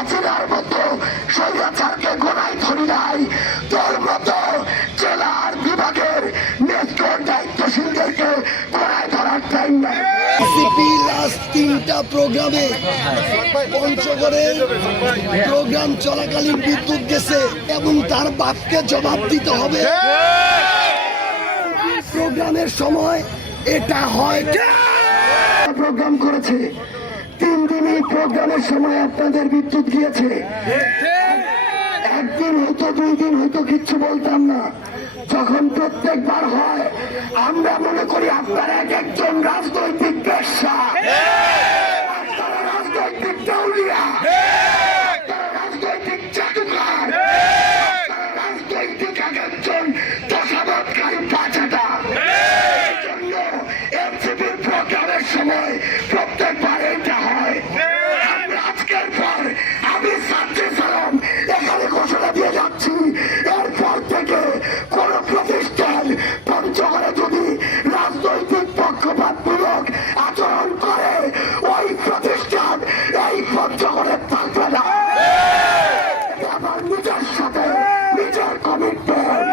হাসিনার মতো স্বৈরাচারকে গোনায় ধরি নাই, তোর মতো জেলার বিভাগের নেতৃত্ব দায়িত্বশীলদেরকে গোনায় ধরার টাইম নাই। লাস্ট 3টা প্রোগ্রামে পঞ্চগড়ের প্রোগ্রাম চলাকালীন বিদ্যুৎ গেছে এবং তার বাপকে জবাব দিতে হবে। প্রোগ্রামের সময় এটা হয় প্রোগ্রাম করেছে 3 দিনই প্রোগ্রামের সময় আপনাদের বিদ্যুৎ গিয়েছে। একদিন হয়তো 2 দিন হয়তো কিচ্ছু বলতাম না, যখন প্রত্যেকবার হয় আমরা মনে করি আপনারা এক একজন রাজনৈতিক পেশা, আপনারা রাজনৈতিক দৌলিয়া, আপনারা রাজনৈতিক জাদুঘর, আপনারা রাজনৈতিক এক একজন দশাবতকারী বাচ্চাটা। এই জন্য এনসিপির প্রোগ্রামের সময় প্রত্যেকবার এটা হয়। আমরা আজকের পর আমি সাজ্জে সালাম এখানে ঘোষণা দিয়ে যাচ্ছি, এরপর থেকে কোন প্রতিষ্ঠান পঞ্চগড়ে যদি রাজনৈতিক পক্ষপাতমূলক আচরণ করে ওই প্রতিষ্ঠান এই পঞ্চগড়ে থাকবে না। আমার নিজের সাথে নিজের কমিটমেন্ট।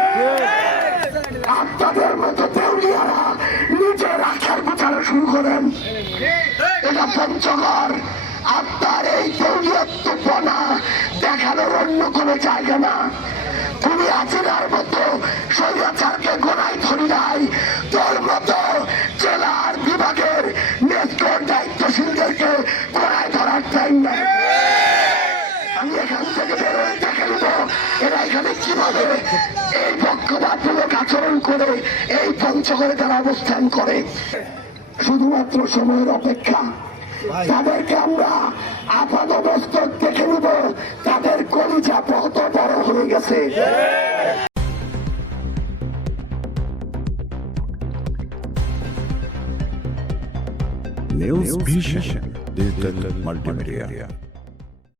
আপনাদের মতো দেউলিয়ারা নিজের আখার গোছানো শুরু করেন। এটা পঞ্চগড়, আপনার এই দেউলিয়াত্বপনা দেখানোর অন্য কোনো জায়গা না। তুমি হাসিনার মতো স্বৈরাচারকে গোনায় ধরি নাই, তোর মতো জেলার বিভাগের নেতৃত্ব দায়িত্বশীলদেরকে গোনায় ধরার টাইম নাই। আমি এখান থেকে বেরোয় দেখে নেব এরা এখানে কিভাবে এই পক্ষপাতমূলক আচরণ করে এই পঞ্চগড়ে তারা অবস্থান করে। শুধুমাত্র সময়ের অপেক্ষা, তাদেরকে আমরা আপাত অবস্থা দেখে নেব, তাদের কলিজা কত বড় হয়ে গেছে। News Vision Digital Multimedia.